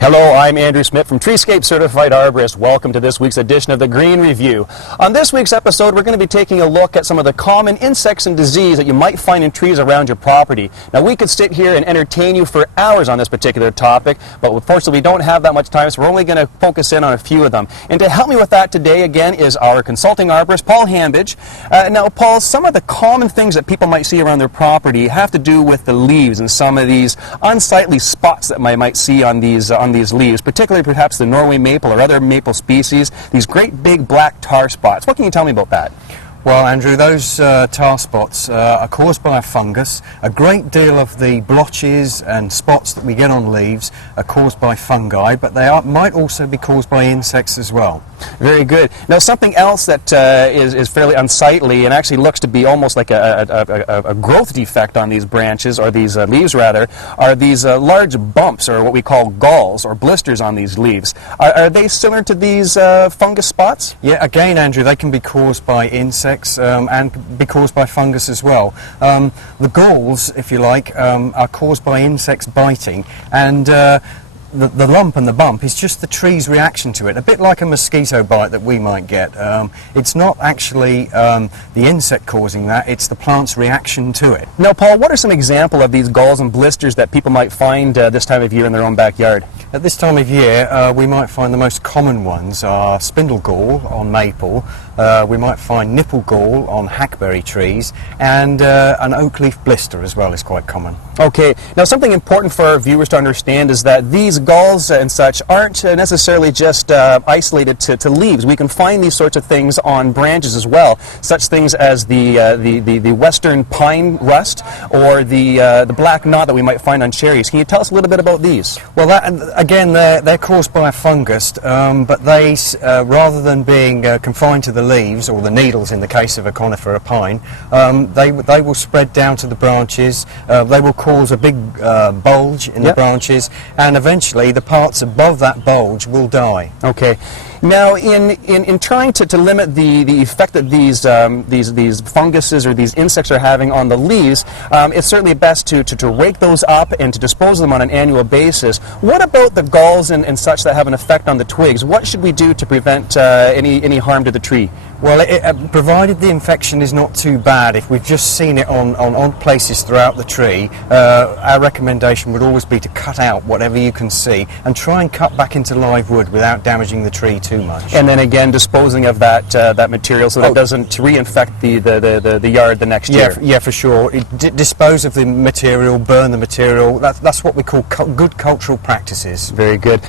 Hello, I'm Andrew Smith from Treescape Certified Arborist. Welcome to this week's edition of the Green Review. On this week's episode, we're going to be taking a look at some of the common insects and disease that you might find in trees around your property. Now, we could sit here and entertain you for hours on this particular topic, but unfortunately we don't have that much time, so we're only going to focus in on a few of them. And to help me with that today, again, is our consulting arborist, Paul Hambidge. Now, Paul, some of the common things that people might see around their property have to do with the leaves and some of these unsightly spots that I might see on these leaves, particularly perhaps the Norway maple or other maple species, these great big black tar spots. What can you tell me about that? Well, Andrew, those tar spots are caused by a fungus. A great deal of the blotches and spots that we get on leaves are caused by fungi, but they might also be caused by insects as well. Very good. Now, something else that is fairly unsightly and actually looks to be almost like a growth defect on these branches, or these leaves rather, are these large bumps, or what we call galls or blisters on these leaves. Are they similar to these fungus spots? Yeah, again, Andrew, they can be caused by insects and be caused by fungus as well. The galls, if you like, are caused by insects biting, and the lump and the bump is just the tree's reaction to it, a bit like a mosquito bite that we might get. It's not actually the insect causing that, it's the plant's reaction to it. Now, Paul, what are some examples of these galls and blisters that people might find this time of year in their own backyard? At this time of year, we might find the most common ones are spindle gall on maple, we might find nipple gall on hackberry trees, and an oak leaf blister as well is quite common. Okay, now something important for our viewers to understand is that these galls and such aren't necessarily just isolated to leaves. We can find these sorts of things on branches as well, such things as the western pine rust or the black knot that we might find on cherries. Can you tell us a little bit about these? Well, again, they're caused by a fungus, but they, rather than being confined to the leaves, or the needles in the case of a conifer, a pine, they will spread down to the branches. They will cause a big bulge in the branches, and eventually the parts above that bulge will die. Okay. Now, in trying to limit the effect that these funguses or these insects are having on the leaves, it's certainly best to rake those up and to dispose of them on an annual basis. What about the galls and such that have an effect on the twigs? What should we do to prevent any harm to the tree? Well, provided the infection is not too bad, if we've just seen it on odd places throughout the tree, our recommendation would always be to cut out whatever you can see and try and cut back into live wood without damaging the tree too much. And then again, disposing of that material so that it doesn't reinfect the yard the next year. Yeah, for sure. Dispose of the material, burn the material. That's what we call good cultural practices. Very good.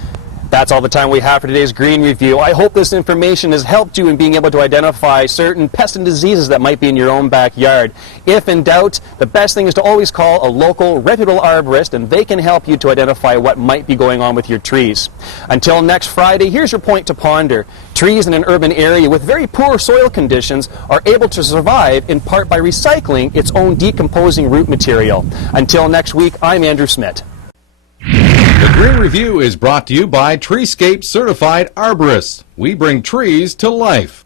That's all the time we have for today's Green Review. I hope this information has helped you in being able to identify certain pests and diseases that might be in your own backyard. If in doubt, the best thing is to always call a local, reputable arborist, and they can help you to identify what might be going on with your trees. Until next Friday, here's your point to ponder. Trees in an urban area with very poor soil conditions are able to survive in part by recycling its own decomposing root material. Until next week, I'm Andrew Smith. The Green Review is brought to you by Treescape Certified Arborists. We bring trees to life.